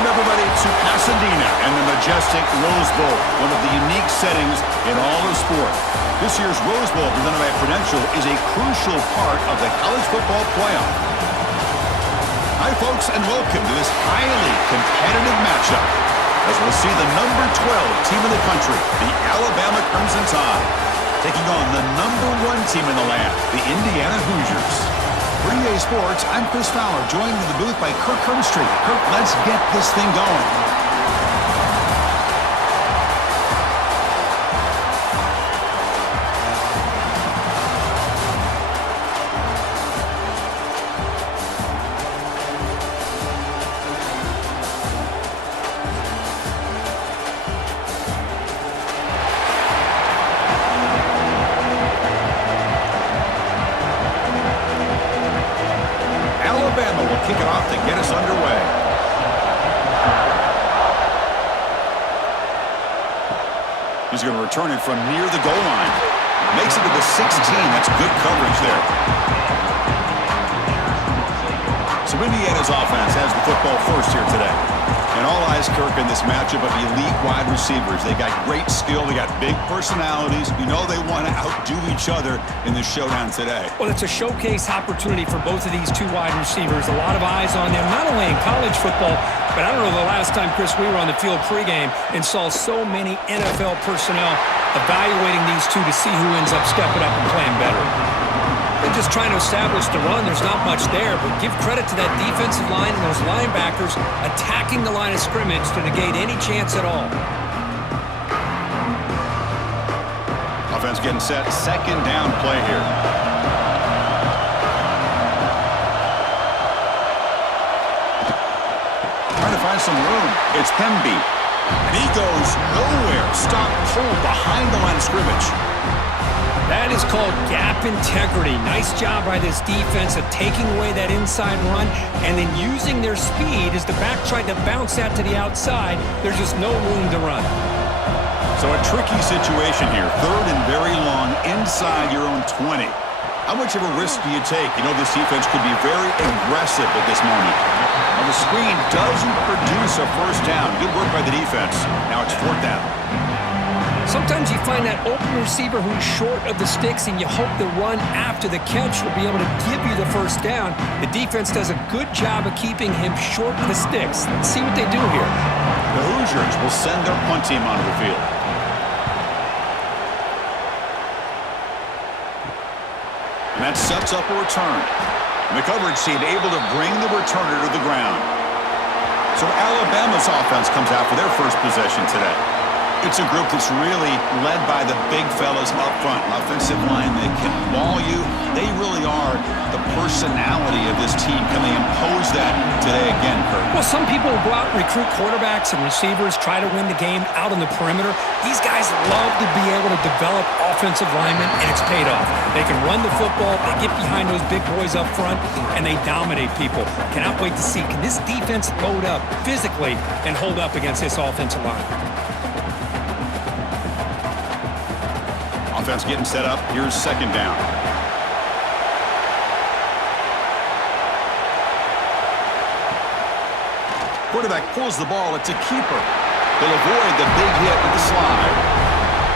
Welcome, everybody, to Pasadena and the majestic Rose Bowl, one of the unique settings in all of sport. This year's Rose Bowl, presented by Prudential, is a crucial part of the college football playoff. Hi, folks, and welcome to this highly competitive matchup as we'll see the number 12 team in the country, the Alabama Crimson Tide, taking on the number 1 team in the land, the Indiana Hoosiers. For EA Sports, I'm Chris Fowler, joined in the booth by Kirk Herbstreit. Kirk, let's get this thing going. Alabama will kick it off to get us underway. He's going to return it from near the goal line. Makes it to the 16. That's good coverage there. So Indiana's offense has the football first here today. And all eyes, Kirk, in this matchup of elite wide receivers. They got great skill. They got big personalities. You know they want to outdo each other in this showdown today. Well, it's a showcase opportunity for both of these two wide receivers. A lot of eyes on them, not only in college football, but I don't know the last time, Chris, we were on the field pregame and saw so many NFL personnel evaluating these two to see who ends up stepping up and playing better. They're just trying to establish the run. There's not much there, but give credit to that defensive line and those linebackers attacking the line of scrimmage to negate any chance at all. Offense getting set. Second down play here. Trying to find some room. It's Hemby. And he goes nowhere. Stop pulled behind the line of scrimmage. That is called gap integrity. Nice job by this defense of taking away that inside run and then using their speed as the back tried to bounce that to the outside. There's just no room to run. So a tricky situation here. Third and very long inside your own 20. How much of a risk do you take? You know this defense could be very aggressive at this moment. Now the screen doesn't produce a first down. Good work by the defense. Now it's fourth down. Sometimes you find that open receiver who's short of the sticks, and you hope the run after the catch will be able to give you the first down. The defense does a good job of keeping him short of the sticks. Let's see what they do here. The Hoosiers will send their punt team onto the field. And that sets up a return. And the coverage team able to bring the returner to the ground. So Alabama's offense comes out for their first possession today. It's a group that's really led by the big fellas up front. An offensive line that can maul you. They really are the personality of this team. Can they impose that today again, Kurt? Well, some people will go out and recruit quarterbacks and receivers, try to win the game out on the perimeter. These guys love to be able to develop offensive linemen, and it's paid off. They can run the football, they get behind those big boys up front, and they dominate people. Cannot wait to see, can this defense load up physically and hold up against this offensive line? Offense getting set up. Here's second down. Quarterback pulls the ball. It's a keeper. They'll avoid the big hit with the slide.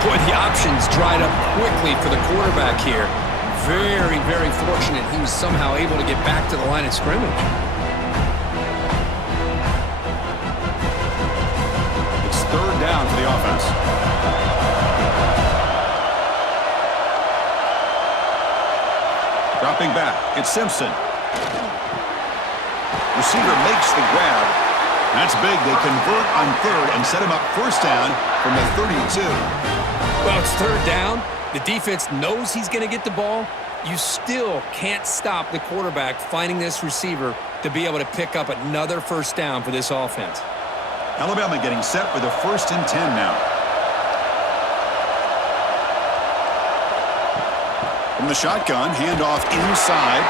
Boy, the options dried up quickly for the quarterback here. Very, very fortunate he was somehow able to get back to the line of scrimmage. It's third down for the offense. Dropping back, it's Simpson. Receiver makes the grab. That's big. They convert on third and set him up first down from the 32. Well, it's third down. The defense knows he's going to get the ball. You still can't stop the quarterback finding this receiver to be able to pick up another first down for this offense. Alabama getting set for the 1st and 10 now. From the shotgun, handoff inside.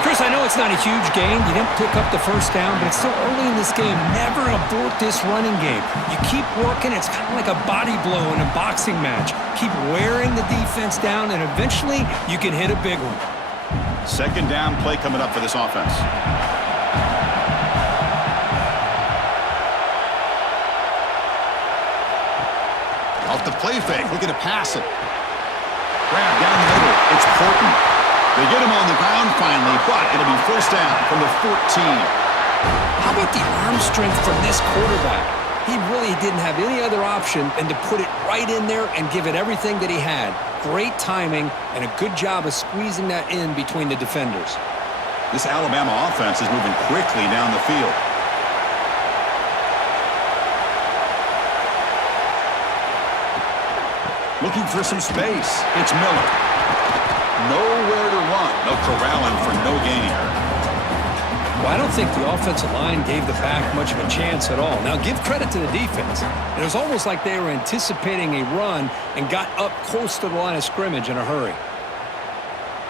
Chris, I know it's not a huge gain. You didn't pick up the first down, but it's still early in this game. Never abort this running game. You keep working. It's kind of like a body blow in a boxing match. Keep wearing the defense down, and eventually you can hit a big one. Second down play coming up for this offense. Off the play fake, looking to pass it. Grab down the middle. It's Porton. They get him on the ground finally, but it'll be first down from the 14. How about the arm strength from this quarterback? He really didn't have any other option than to put it right in there and give it everything that he had. Great timing and a good job of squeezing that in between the defenders. This Alabama offense is moving quickly down the field. Looking for some space. It's Miller. Nowhere to run. No corralling for no gain. Well, I don't think the offensive line gave the back much of a chance at all. Now, give credit to the defense. It was almost like they were anticipating a run and got up close to the line of scrimmage in a hurry.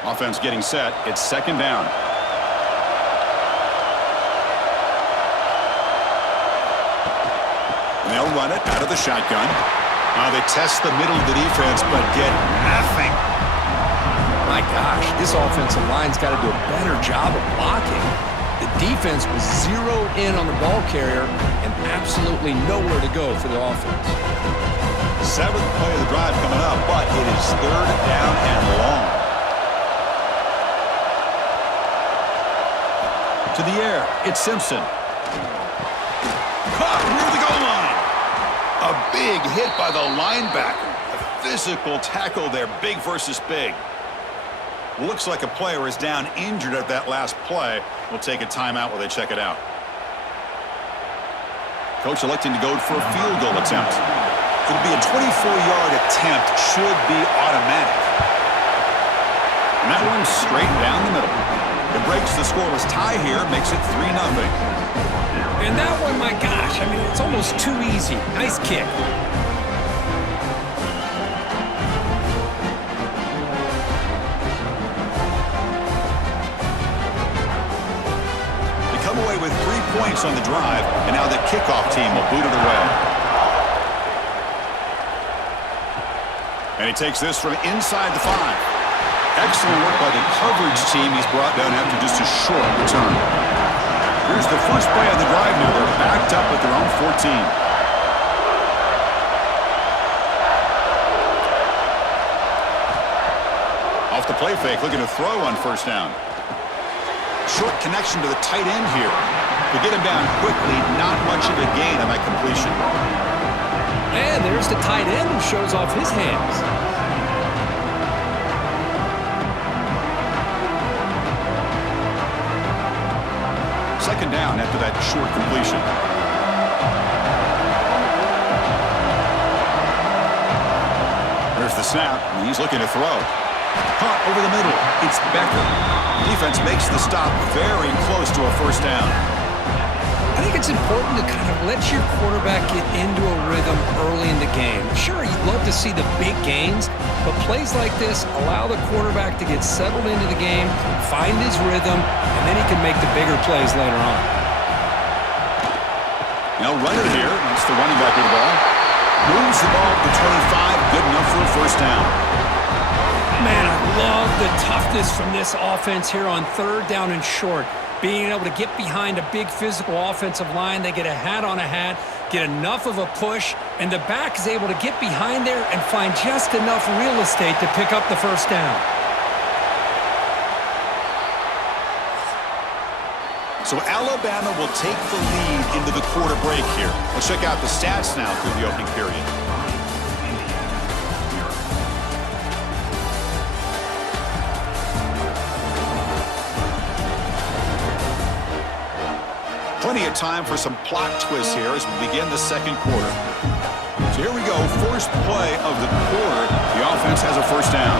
Offense getting set. It's second down. And they'll run it out of the shotgun. They test the middle of the defense, but get nothing. My gosh, this offensive line's got to do a better job of blocking. The defense was zeroed in on the ball carrier and absolutely nowhere to go for the offense. Seventh play of the drive coming up, but it is third down and long. To the air, it's Simpson. Caught near the goal line. A big hit by the linebacker. A physical tackle there, big versus big. Looks like a player is down injured at that last play. We'll take a timeout while they check it out. Coach electing to go for a field goal attempt. It'll be a 24-yard attempt, should be automatic. And that one straight down the middle. It breaks the scoreless tie here, makes it 3-0. And that one, my gosh, I mean, it's almost too easy. Nice kick. They come away with 3 points on the drive, and now the kickoff team will boot it away. And he takes this from inside the 5. Excellent work by the coverage team. He's brought down after just a short return. Here's the first play of the drive now. They're backed up at their own 14. Off the play fake, looking to throw on first down. Short connection to the tight end here. They get him down quickly, not much of a gain on that completion. And there's the tight end who shows off his hands. Second down after that short completion. There's the snap, and he's looking to throw. Caught over the middle. It's Becker. Defense makes the stop very close to a first down. I think it's important to kind of let your quarterback get into a rhythm early in the game. Sure, you'd love to see the big gains, but plays like this allow the quarterback to get settled into the game, find his rhythm, and then he can make the bigger plays later on. Now runner here. That's the running back with the ball. Moves the ball to 25. Good enough for a first down. Man, I love the toughness from this offense here on third down and short. Being able to get behind a big physical offensive line. They get a hat on a hat, get enough of a push, and the back is able to get behind there and find just enough real estate to pick up the first down. So Alabama will take the lead into the quarter break here. Let's check out the stats now through the opening period. Plenty of time for some plot twists here as we begin the second quarter. So here we go, first play of the quarter. The offense has a first down.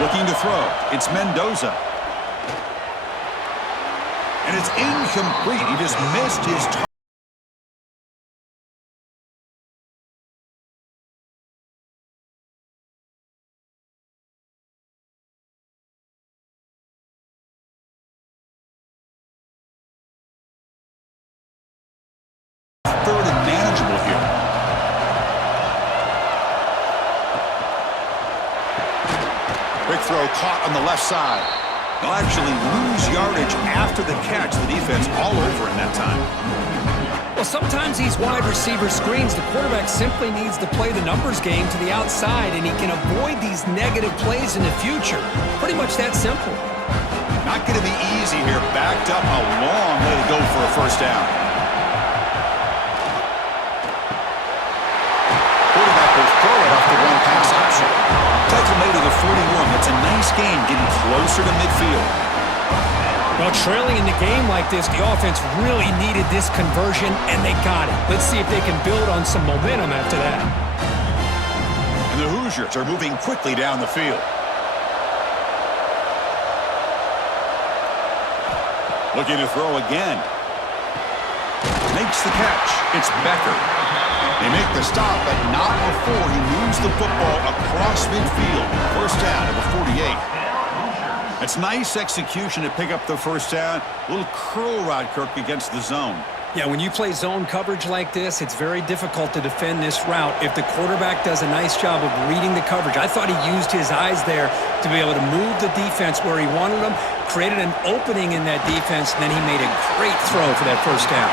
Looking to throw. It's Mendoza. And it's incomplete. He just missed his target. Third and manageable here. Quick throw caught on the left side. They'll actually lose yardage after the catch. The defense all over in that time. Well, sometimes these wide receiver screens, the quarterback simply needs to play the numbers game to the outside, and he can avoid these negative plays in the future. Pretty much that simple. Not going to be easy here. Backed up, a long way to go for a first down. Quarterback will throw it off the one pass option. Tackle made to the 41. That's a nice gain, getting closer to midfield. Well, trailing in the game like this, the offense really needed this conversion, and they got it. Let's see if they can build on some momentum after that. And the Hoosiers are moving quickly down the field. Looking to throw again. Makes the catch. It's Becker. They make the stop, but not before he moves the football across midfield. First down at the 48. It's nice execution to pick up the first down. A little curl rod, Kirk, against the zone. Yeah, when you play zone coverage like this, it's very difficult to defend this route if the quarterback does a nice job of reading the coverage. I thought he used his eyes there to be able to move the defense where he wanted them, created an opening in that defense, and then he made a great throw for that first down.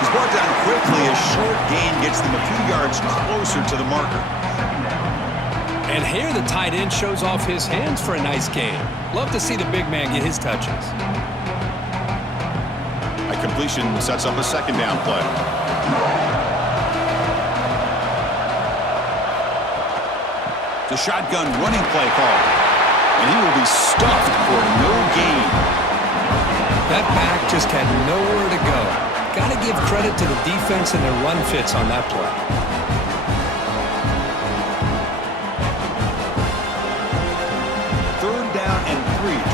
He's brought down quickly. A short gain gets them a few yards closer to the marker. And here the tight end shows off his hands for a nice gain. Love to see the big man get his touches. A completion sets up a second down play. The shotgun running play call. And he will be stuffed for no gain. That back just had nowhere to go. Got to give credit to the defense and their run fits on that play.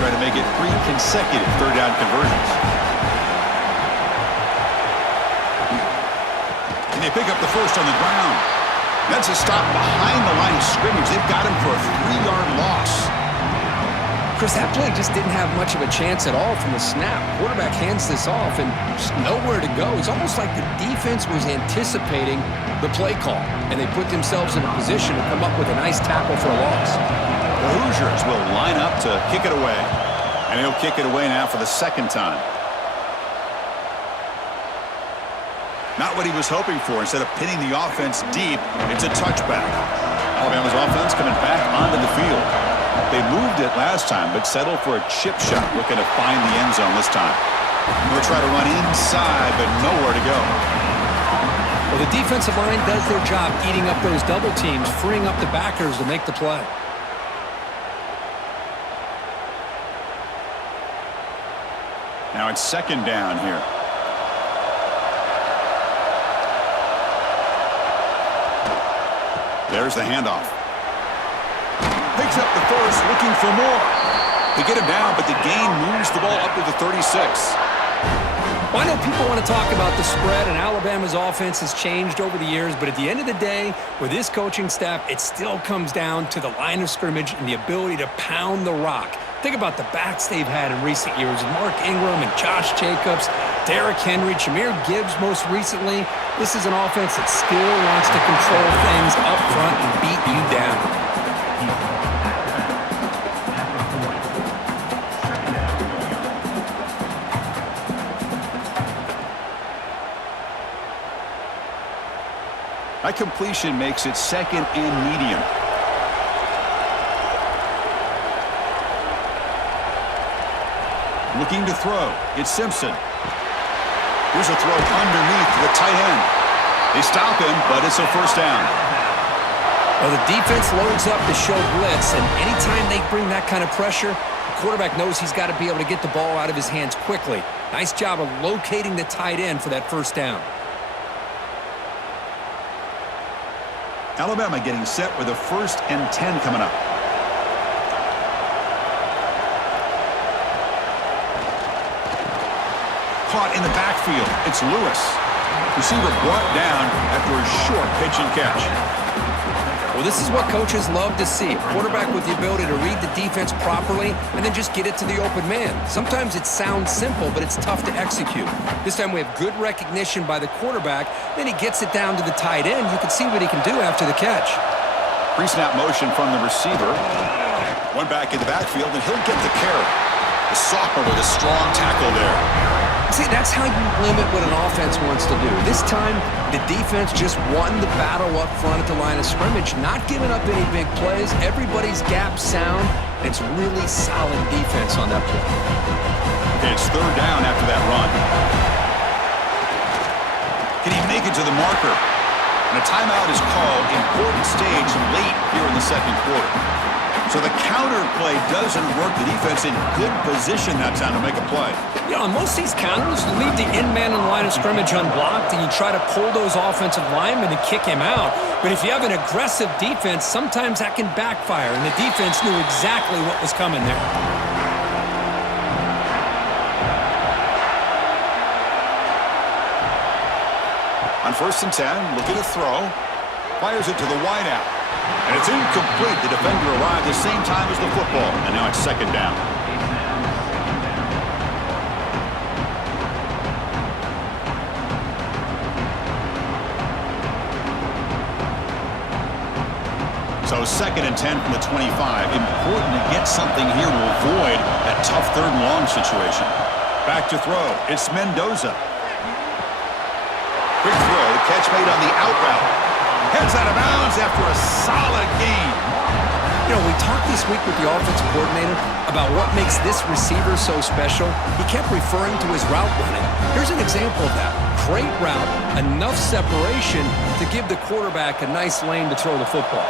Try to make it 3 consecutive third down conversions. And they pick up the first on the ground. That's a stop behind the line of scrimmage. They've got him for a 3-yard loss. Chris, that play just didn't have much of a chance at all from the snap. Quarterback hands this off and just nowhere to go. It's almost like the defense was anticipating the play call, and they put themselves in a position to come up with a nice tackle for a loss. The Hoosiers will line up to kick it away. And he'll kick it away now for the second time. Not what he was hoping for. Instead of pinning the offense deep, it's a touchback. Alabama's offense coming back onto the field. They moved it last time, but settled for a chip shot, looking to find the end zone this time. They'll try to run inside, but nowhere to go. Well, the defensive line does their job eating up those double teams, freeing up the backers to make the play. Now it's second down here. There's the handoff. Picks up the first, looking for more. They get him down, but the gain moves the ball up to the 36. Well, I know people want to talk about the spread, and Alabama's offense has changed over the years, but at the end of the day, with this coaching staff, it still comes down to the line of scrimmage and the ability to pound the rock. Think about the backs they've had in recent years. Mark Ingram and Josh Jacobs, Derrick Henry, Jahmyr Gibbs most recently. This is an offense that still wants to control things up front and beat you down. That completion makes it second and medium. Looking to throw. It's Simpson. Here's a throw underneath the tight end. They stop him, but it's a first down. Well, the defense loads up to show blitz, and anytime they bring that kind of pressure, the quarterback knows he's got to be able to get the ball out of his hands quickly. Nice job of locating the tight end for that first down. Alabama getting set with a 1st and 10 coming up. Caught in the backfield. It's Lewis. Receiver brought down after a short pitch and catch. Well, this is what coaches love to see. A quarterback with the ability to read the defense properly and then just get it to the open man. Sometimes it sounds simple, but it's tough to execute. This time we have good recognition by the quarterback. Then he gets it down to the tight end. You can see what he can do after the catch. Pre-snap motion from the receiver. One back in the backfield, and he'll get the carry. The sophomore with a strong tackle there. See, that's how you limit what an offense wants to do. This time, the defense just won the battle up front at the line of scrimmage, not giving up any big plays. Everybody's gap sound. It's really solid defense on that play. Okay, it's third down after that run. Can he make it to the marker? And a timeout is called. Important stage late here in the second quarter. So the counter play doesn't work. The defense in good position that time to make a play. Yeah, on most of these counters, you leave the end man in the line of scrimmage unblocked, and you try to pull those offensive linemen to kick him out. But if you have an aggressive defense, sometimes that can backfire, and the defense knew exactly what was coming there. On 1st and 10, looking to throw. Fires it to the wideout. And it's incomplete. The defender arrived the same time as the football. And now it's second down. So 2nd and 10 from the 25. Important to get something here to avoid that tough 3rd and long situation. Back to throw. It's Mendoza. Quick throw. Catch made on the out route. Heads out of bounds after a solid gain. You know, we talked this week with the offensive coordinator about what makes this receiver so special. He kept referring to his route running. Here's an example of that. Great route, enough separation to give the quarterback a nice lane to throw the football.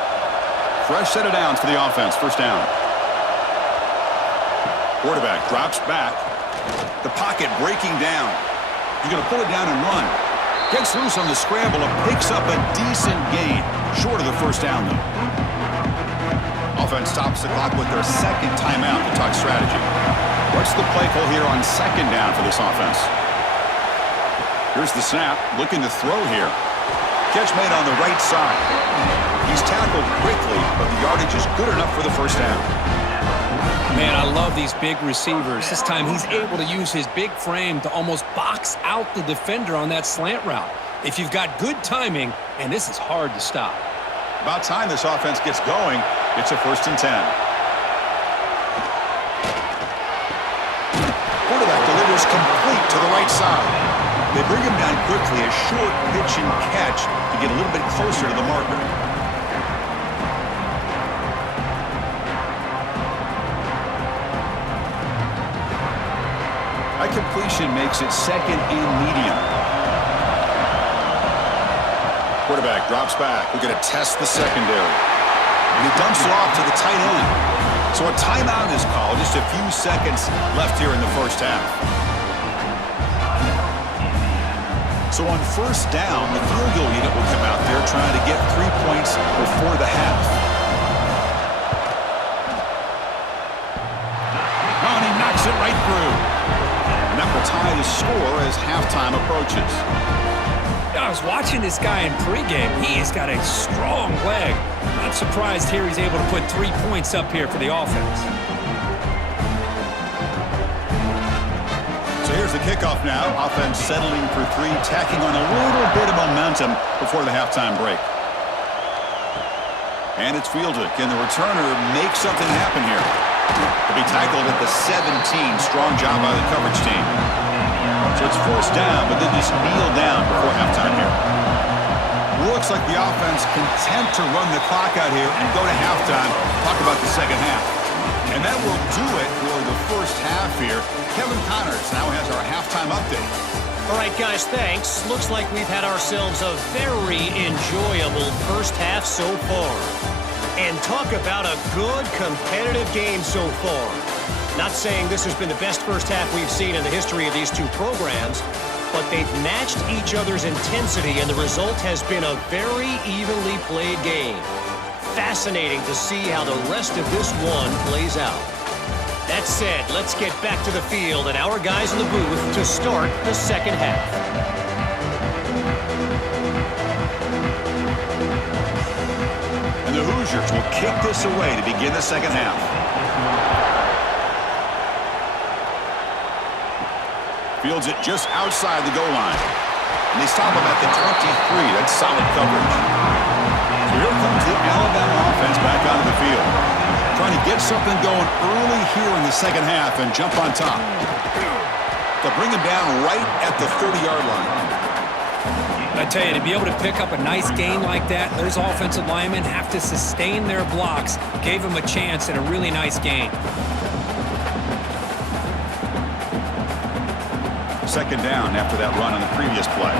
Fresh set of downs for the offense. First down. Quarterback drops back. The pocket breaking down. He's going to pull it down and run. Gets loose on the scramble and picks up a decent gain. Short of the first down, though. Offense stops the clock with their 2nd timeout to talk strategy. What's the play call here on 2nd down for this offense? Here's the snap. Looking to throw here. Catch made on the right side. He's tackled quickly, but the yardage is good enough for the first down. Man, I love these big receivers. This time he's able to use his big frame to almost box out the defender on that slant route. If you've got good timing, and this is hard to stop. About time this offense gets going. It's a 1st and 10. Quarterback delivers complete to the right side. They bring him down quickly, a short pitch and catch to get a little bit closer to the marker. High completion makes it 2nd and medium. Quarterback drops back. We're going to test the secondary. And he dumps it off to the tight end. So a timeout is called. Just a few seconds left here in the first half. So on 1st down, the field goal unit will come out there trying to get 3 points before the half. Oh, and he knocks it right through. And that will tie the score as halftime approaches. I was watching this guy in pregame. He has got a strong leg. Not surprised here he's able to put 3 points up here for the offense. So here's the kickoff now. Offense settling for 3, tacking on a little bit of momentum before the halftime break. And it's fielded. Can the returner make something happen here? To be tackled at the 17. Strong job by the coverage team. So it's 4th down, but then just kneel down before halftime here. Looks like the offense content to run the clock out here and go to halftime. Talk about the second half. And that will do it for the first half here. Kevin Connors now has our halftime update. All right, guys, thanks. Looks like we've had ourselves a very enjoyable first half so far. And talk about a good competitive game so far. Not saying this has been the best first half we've seen in the history of these two programs, but they've matched each other's intensity, and the result has been a very evenly played game. Fascinating to see how the rest of this one plays out. That said, let's get back to the field and our guys in the booth to start the second half. And the Hoosiers will kick this away to begin the second half. Fields it just outside the goal line. And they stop him at the 23. That's solid coverage. So here comes the Alabama offense back onto the field. Trying to get something going early here in the second half and jump on top. to bring him down right at the 30-yard line. I tell you, to be able to pick up a nice gain like that, those offensive linemen have to sustain their blocks. Gave him a chance and a really nice gain. Second down after that run on the previous play.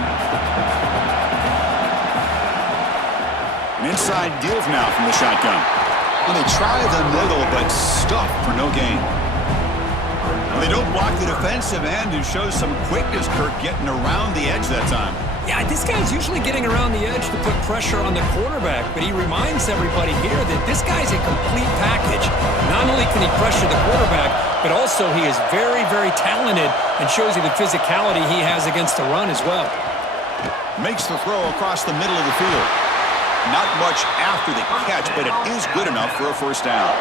An inside give now from the shotgun. Well, they try the middle, but stuffed for no gain. Well, they don't block the defensive end and shows some quickness, Kirk, getting around the edge that time. Yeah, this guy's usually getting around the edge to put pressure on the quarterback, but he reminds everybody here that this guy's a complete package. Not only can he pressure the quarterback, but also he is very, very talented and shows you the physicality he has against the run as well. Makes the throw across the middle of the field. Not much after the catch, but it is good enough for a first down.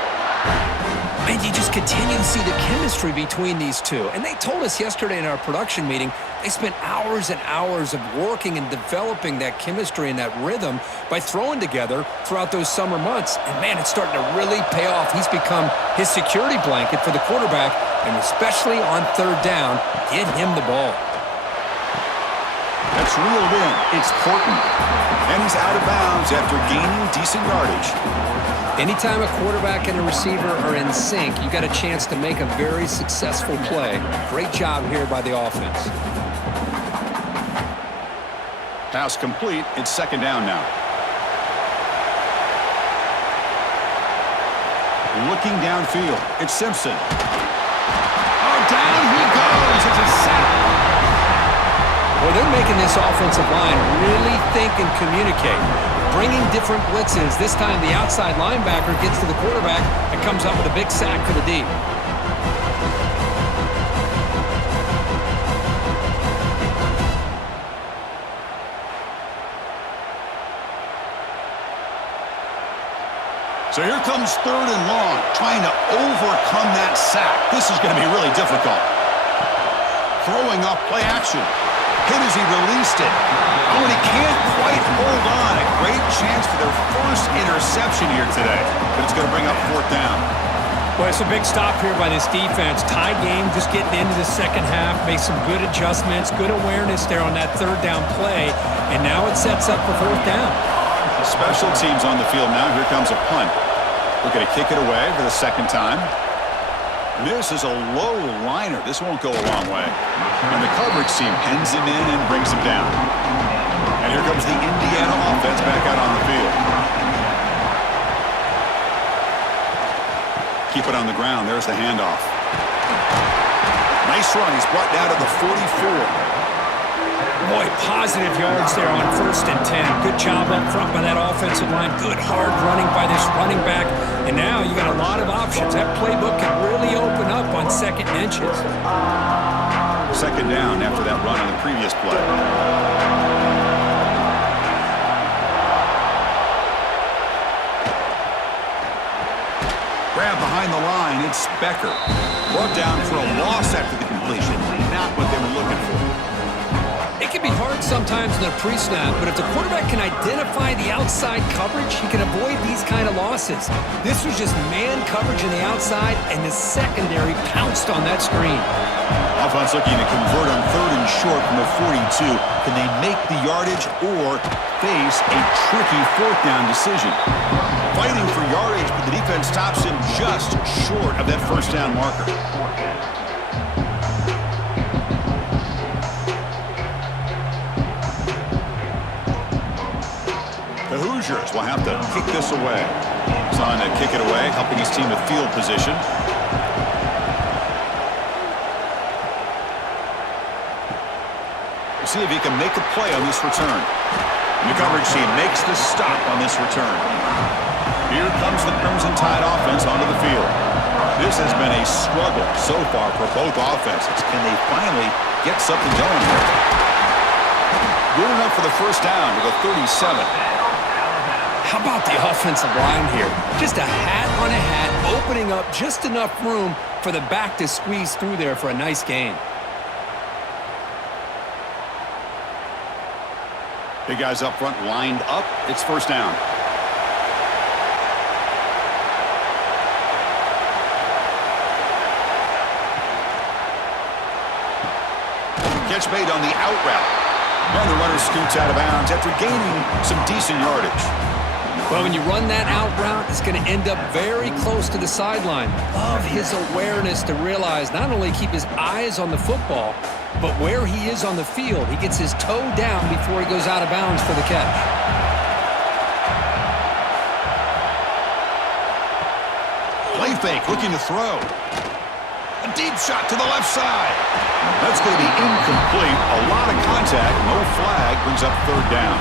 And you just continue to see the chemistry between these two. And they told us yesterday in our production meeting, they spent hours and hours of working and developing that chemistry and that rhythm by throwing together throughout those summer months. And, man, it's starting to really pay off. He's become his security blanket for the quarterback, and especially on third down, get him the ball. That's reeled in. It's Horton. And he's out of bounds after gaining decent yardage. Anytime a quarterback and a receiver are in sync, you got a chance to make a very successful play. Great job here by the offense. Pass complete. It's second down now. Looking downfield. It's Simpson. Oh, down he goes. It's a sack. Well, they're making this offensive line really think and communicate. Bringing different blitzes. This time the outside linebacker gets to the quarterback and comes up with a big sack for the D. So here comes third and long, trying to overcome that sack. This is going to be really difficult. Throwing off play action. Hit as he released it. Oh, and he can't quite hold on. A great chance for their first interception here today. But it's going to bring up fourth down. Well, it's a big stop here by this defense. Tie game, just getting into the second half. Made some good adjustments, good awareness there on that third down play. And now it sets up for fourth down. Special teams on the field now. Here comes a punt. We're going to kick it away for the second time. This is a low liner. This won't go a long way. And the coverage team pins him in and brings him down. And here comes the Indiana offense back out on the field. Keep it on the ground. There's the handoff. Nice run. He's brought down to the 44. Boy, positive yards there on 1st and 10. Good job up front by that offensive line. Good hard running by this running back. And now you got a lot of options. That playbook can really open up on second and inches. Second down after that run on the previous play. Grab behind the line. It's Becker. Brought down for a loss after the completion. Not what they were looking for. It can be hard sometimes in the pre-snap, but if the quarterback can identify the outside coverage, he can avoid these kind of losses. This was just man coverage on the outside, and the secondary pounced on that screen. Offense looking to convert on third and short from the 42. Can they make the yardage or face a tricky fourth down decision? Fighting for yardage, but the defense stops him just short of that first down marker. The Hoosiers will have to kick this away. He's on to kick it away, helping his team with field position. We'll see if he can make a play on this return. The coverage team makes the stop on this return. Here comes the Crimson Tide offense onto the field. This has been a struggle so far for both offenses. Can they finally get something going here? Good enough for the first down to the 37. How about the offensive line here? Just a hat on a hat, opening up just enough room for the back to squeeze through there for a nice gain. Big guys up front lined up. It's first down. catch made on the out route. And the runner scoots out of bounds after gaining some decent yardage. Well, when you run that out route, it's going to end up very close to the sideline. Love his awareness to realize not only keep his eyes on the football, but where he is on the field. He gets his toe down before he goes out of bounds for the catch. Play fake, looking to throw. A deep shot to the left side. That's going to be incomplete. A lot of contact. No flag. Brings up third down.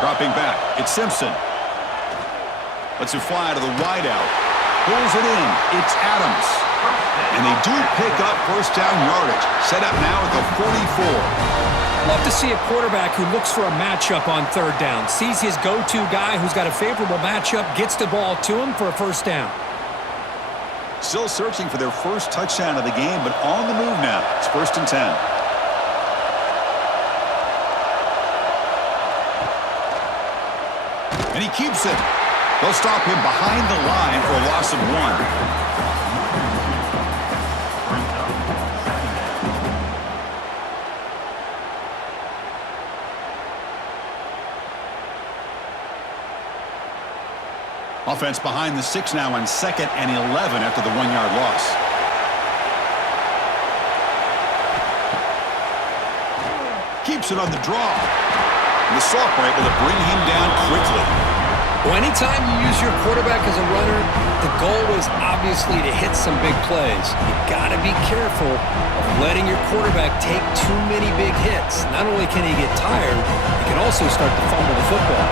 Dropping back. It's Simpson. Lets it fly to the wideout. Pulls it in. It's Adams. And they do pick up first down yardage. Set up now at the 44. Love to see a quarterback who looks for a matchup on third down. Sees his go-to guy who's got a favorable matchup, gets the ball to him for a first down. Still searching for their first touchdown of the game, but on the move now. It's 1st and 10. And he keeps it. They'll stop him behind the line for a loss of 1. Offense behind the 6 now on 2nd and 11 after the 1-yard loss. Keeps it on the draw. And the sophomore able to bring him down quickly. Well, anytime you use your quarterback as a runner, the goal is obviously to hit some big plays. You got to be careful of letting your quarterback take too many big hits. Not only can he get tired, he can also start to fumble the football.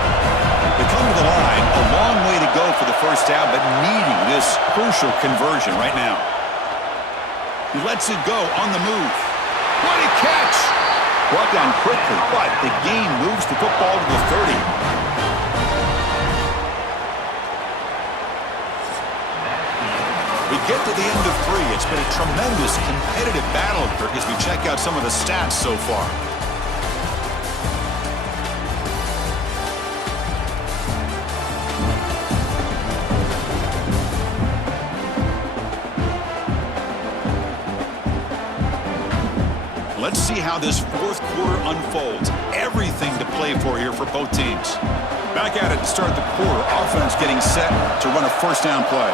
They come to the line, a long way to go for the first down, but needing this crucial conversion right now. He lets it go on the move. What a catch! Brought down quickly, but the game moves the football to the 30. We get to the end of 3. It's been a tremendous competitive battle, Kirk, as we check out some of the stats so far. Let's see how this 4th quarter unfolds. Everything to play for here for both teams. Back at it to start the quarter. Offense getting set to run a first down play.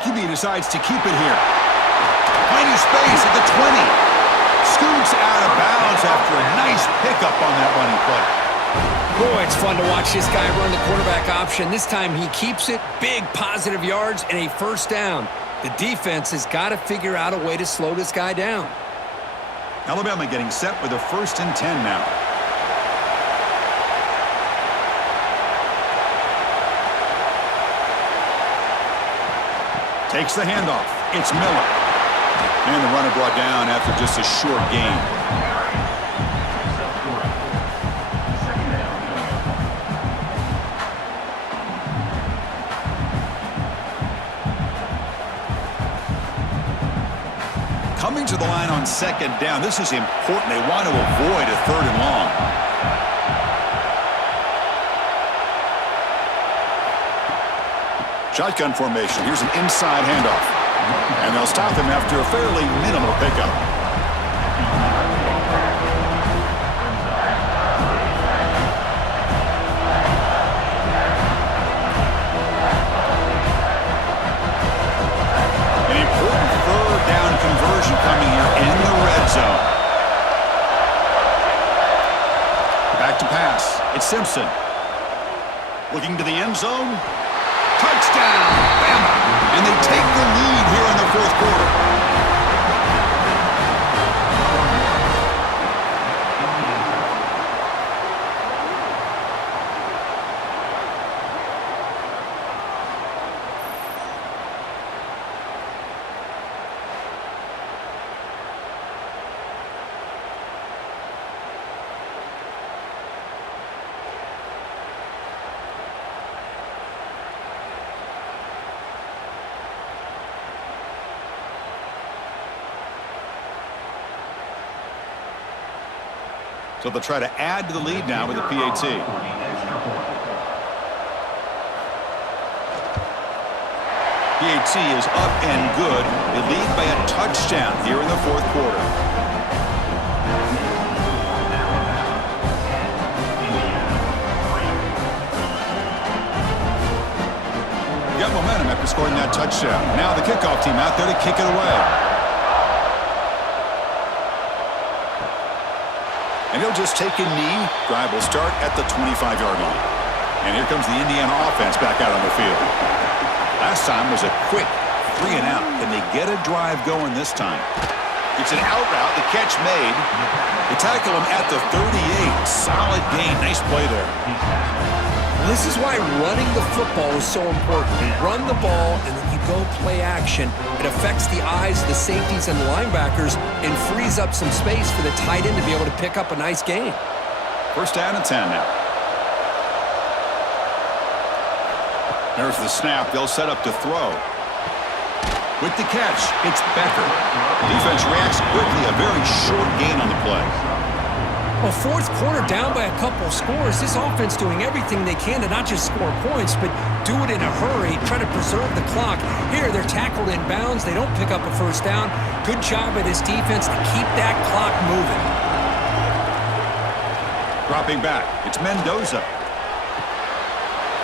QB decides to keep it here. Tiny space at the 20. Scoots out of bounds after a nice pickup on that running play. Boy, it's fun to watch this guy run the quarterback option. This time he keeps it. Big positive yards and a first down. The defense has got to figure out a way to slow this guy down. Alabama getting set with a 1st and 10 now. Takes the handoff. It's Miller. And the runner brought down after just a short gain. Coming to the line on 2nd down. This is important. They want to avoid a 3rd and long. Shotgun formation. Here's an inside handoff. And they'll stop him after a fairly minimal pickup. An important 3rd down conversion coming here in the red zone. Back to pass. It's Simpson. Looking to the end zone. Touchdown, Bama. And they take the lead here in the 4th quarter. So they'll try to add to the lead now with a PAT. PAT is up and good. They lead by a touchdown here in the fourth quarter. Got momentum after scoring that touchdown. Now the kickoff team out there to kick it away. And he'll just take a knee. Drive will start at the 25-yard line. And here comes the Indiana offense back out on the field. Last time was a quick 3 and out. Can they get a drive going this time? It's an out route. The catch made. They tackle him at the 38. Solid gain. Nice play there. This is why running the football is so important. You run the ball and then you go play action. It affects the eyes of the safeties and the linebackers and frees up some space for the tight end to be able to pick up a nice gain. First down and 10 now. There's the snap. They'll set up to throw. With the catch, it's Becker. Defense reacts quickly. A very short gain on the play. Well, fourth quarter down by a couple of scores. This offense doing everything they can to not just score points, but do it in a hurry, try to preserve the clock. Here, they're tackled in bounds. They don't pick up a first down. Good job by this defense to keep that clock moving. Dropping back, it's Mendoza.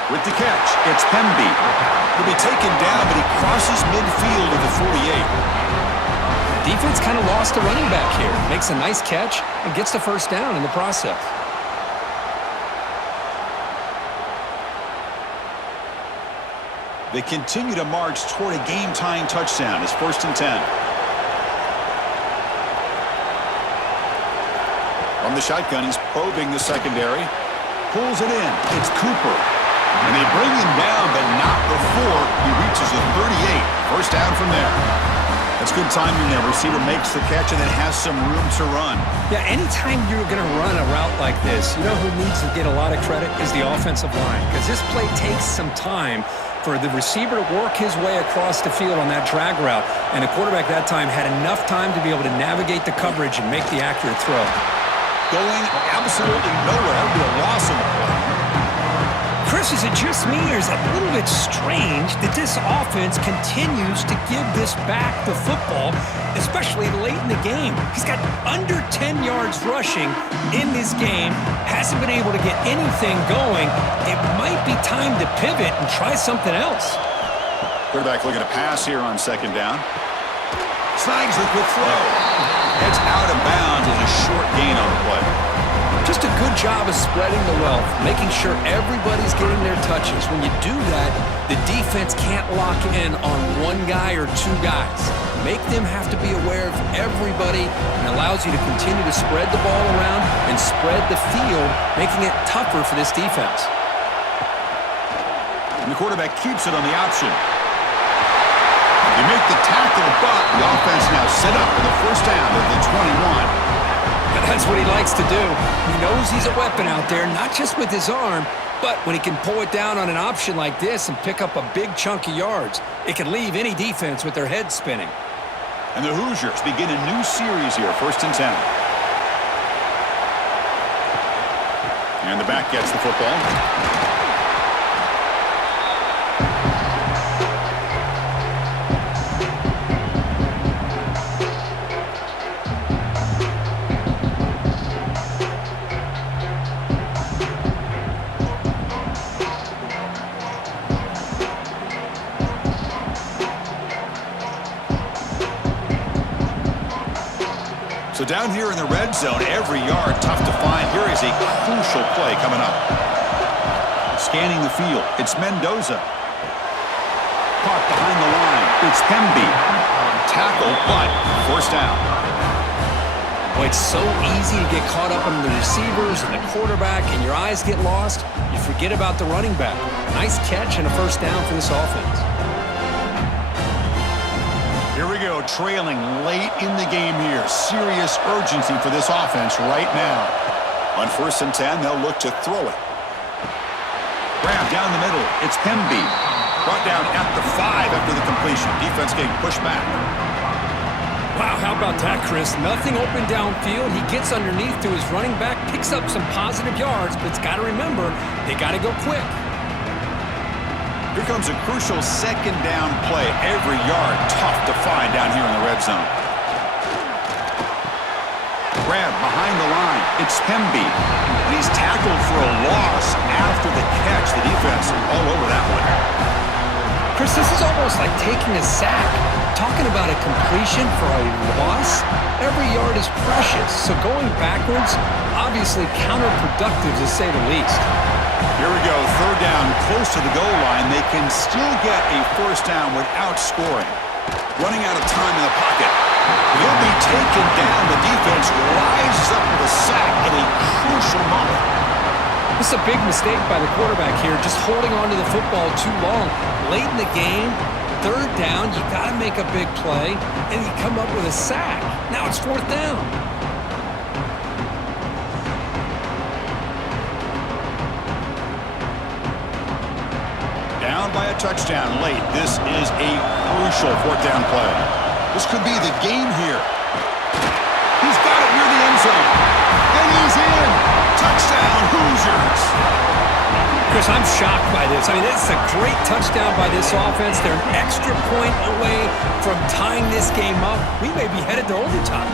With the catch, it's Pemby. He'll be taken down, but he crosses midfield at the 48. Defense kind of lost a running back here. Makes a nice catch and gets the first down in the process. They continue to march toward a game-tying touchdown. It's first and 10. From the shotgun, he's probing the secondary. Pulls it in. It's Cooper. And they bring him down, but not before he reaches the 38. First down from there. That's good timing there. Receiver makes the catch and then has some room to run. Yeah, anytime you're going to run a route like this, you know who needs to get a lot of credit is the offensive line. Because this play takes some time for the receiver to work his way across the field on that drag route. And the quarterback that time had enough time to be able to navigate the coverage and make the accurate throw. Going absolutely nowhere. That would be a loss in the play. Chris, is it just me, or is it a little bit strange that this offense continues to give this back the football, especially late in the game? He's got under 10 yards rushing in this game, hasn't been able to get anything going. It might be time to pivot and try something else. Quarterback looking to pass here on second down. Snags the quick throw. Heads out of bounds as a short gain on the play. Just a good job of spreading the wealth, making sure everybody's getting their touches. When you do that, the defense can't lock in on one guy or two guys. Make them have to be aware of everybody and allows you to continue to spread the ball around and spread the field, making it tougher for this defense. And the quarterback keeps it on the option. They make the tackle, but the offense now set up with a first down at the 21. That's what he likes to do. He knows he's a weapon out there, not just with his arm, but when he can pull it down on an option like this and pick up a big chunk of yards, it can leave any defense with their head spinning. And the Hoosiers begin a new series here, first and 10. And the back gets the football. So down here in the red zone, every yard tough to find. Here is a crucial play coming up. Scanning the field, it's Mendoza. Caught behind the line, it's Pemby. Tackle, but first down. Boy, it's so easy to get caught up on the receivers and the quarterback, and your eyes get lost. You forget about the running back. Nice catch and a first down for this offense. Here we go, trailing late in the game here. Serious urgency for this offense right now. On first and 10, they'll look to throw it. Grab down the middle. It's Pemby. Brought down at the 5 after the completion. Defense getting pushed back. Wow, how about that, Chris? Nothing open downfield. He gets underneath to his running back, picks up some positive yards, but it's got to remember, they got to go quick. Here comes a crucial second down play. Every yard tough to find down here in the red zone. Grab behind the line. It's Hemby. And he's tackled for a loss after the catch. The defense all over that one. Chris, this is almost like taking a sack. Talking about a completion for a loss, every yard is precious. So going backwards, obviously counterproductive to say the least. Here we go, third down, close to the goal line. They can still get a first down without scoring. Running out of time in the pocket. He'll be taken down. The defense rises up with a sack at a crucial moment. This is a big mistake by the quarterback here, just holding on to the football too long. Late in the game, third down, you got to make a big play, and you come up with a sack. Now it's fourth down. Down by a touchdown late. This is a crucial fourth down play. This could be the game here. He's got it near the end zone. And he's in. Touchdown, Hoosiers. Chris, I'm shocked by this. I mean, it's a great touchdown by this offense. They're an extra point away from tying this game up. We may be headed to overtime.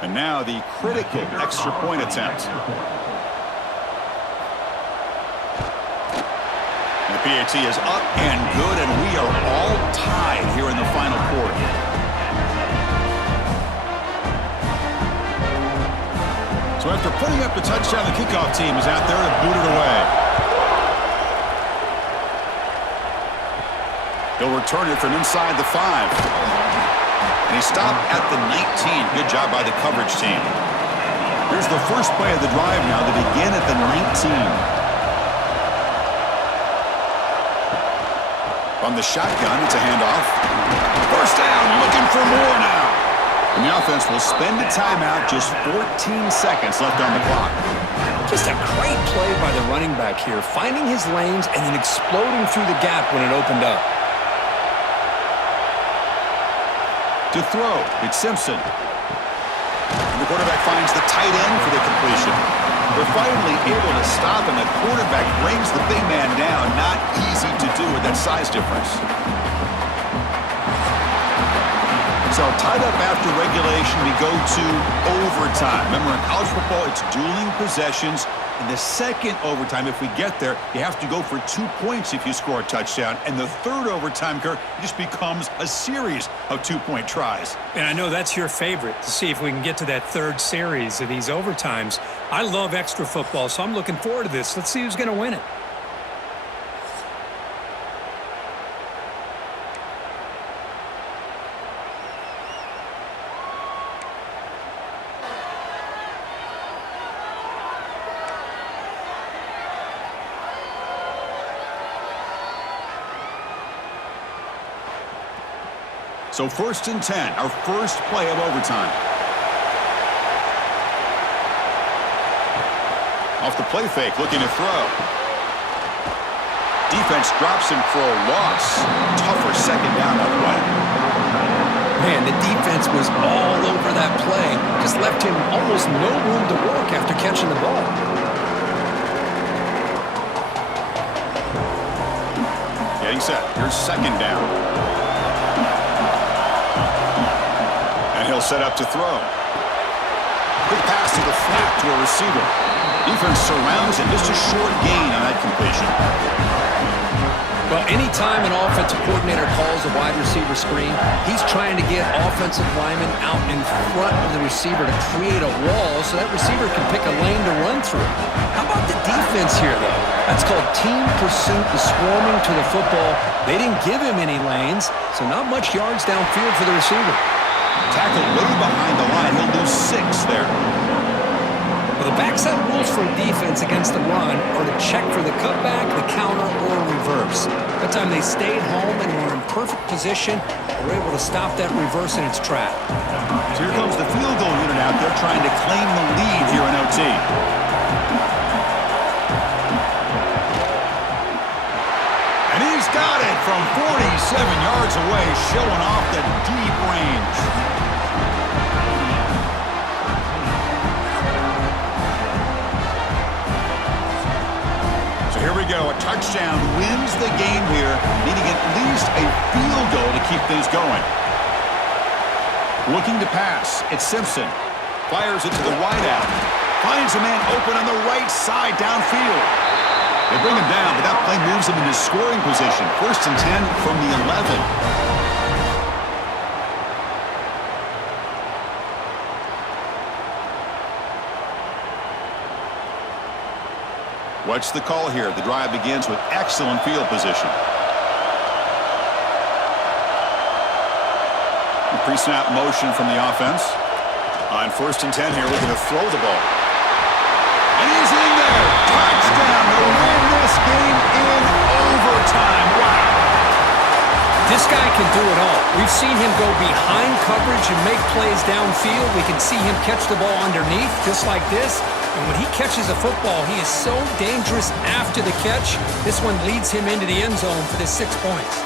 And now the critical extra point attempt. And the PAT is up and good, and we are all tied here in the final quarter. So after putting up the touchdown, the kickoff team is out there to boot it away. He'll return it from inside the 5. And he stopped at the 19. Good job by the coverage team. Here's the first play of the drive now. They begin at the 19. From the shotgun, it's a handoff. First down, looking for more now. And the offense will spend a timeout, just 14 seconds left on the clock. Just a great play by the running back here, finding his lanes and then exploding through the gap when it opened up. To throw, it's Simpson. And the quarterback finds the tight end for the completion. They're finally able to stop, and the quarterback brings the big man down. Not easy to do with that size difference. So tied up after regulation, we go to overtime. Remember, in college football, it's dueling possessions. In the second overtime, if we get there, you have to go for 2 points if you score a touchdown. And the third overtime, Kirk, it just becomes a series of 2-point tries. And I know that's your favorite, to see if we can get to that third series of these overtimes. I love extra football, so I'm looking forward to this. Let's see who's going to win it. So 1st and 10, our first play of overtime. Off the play fake, looking to throw. Defense drops him for a loss. Tougher second down that way. Man, the defense was all over that play. Just left him almost no room to work after catching the ball. Getting set. Here's second down. He'll set up to throw. Quick pass to the flat to a receiver. Defense surrounds him. Just a short gain on that completion. Well, anytime an offensive coordinator calls a wide receiver screen, he's trying to get offensive linemen out in front of the receiver to create a wall so that receiver can pick a lane to run through. How about the defense here, though? That's called team pursuit and swarming to the football. They didn't give him any lanes, so not much yards downfield for the receiver. Tackled way behind the line. He'll lose 6 there. Well, the Backside rules for a defense against the run are to check for the cutback, the counter, or reverse. That time they stayed home and were in perfect position. They were able to stop that reverse in its track. So here comes the field goal unit out there trying to claim the lead here in OT. And he's got it from 47 yards away, showing off the deep range. So here we go. A touchdown wins the game here, needing at least a field goal to keep things going. Looking to pass. It's Simpson. Fires it to the wideout. Finds a man open on the right side downfield. They bring him down, but that play moves him into scoring position. 1st and 10 from the 11. What's the call here? The drive begins with excellent field position. Pre-snap motion from the offense. On 1st and 10 here, looking to throw the ball. And he's in there. Touchdown to win this game in overtime. Wow. This guy can do it all. We've seen him go behind coverage and make plays downfield. We can see him catch the ball underneath just like this. And when he catches a football, he is so dangerous after the catch. This one leads him into the end zone for the 6 points.